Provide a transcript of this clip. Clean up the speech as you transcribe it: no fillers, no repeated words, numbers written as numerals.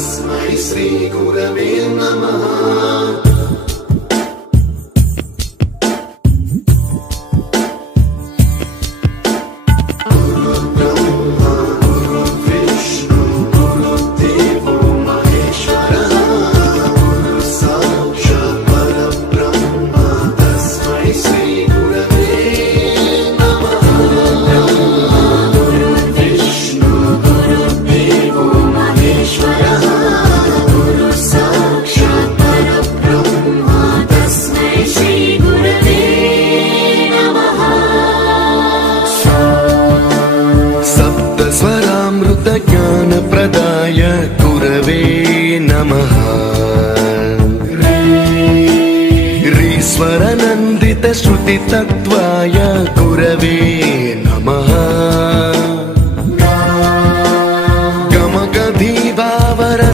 तस्मै श्री गुरवे नमः। ज्ञान प्रदाय गुरवे नमः। रीश्वरनन्दित श्रुति तत्त्वाय गुरवे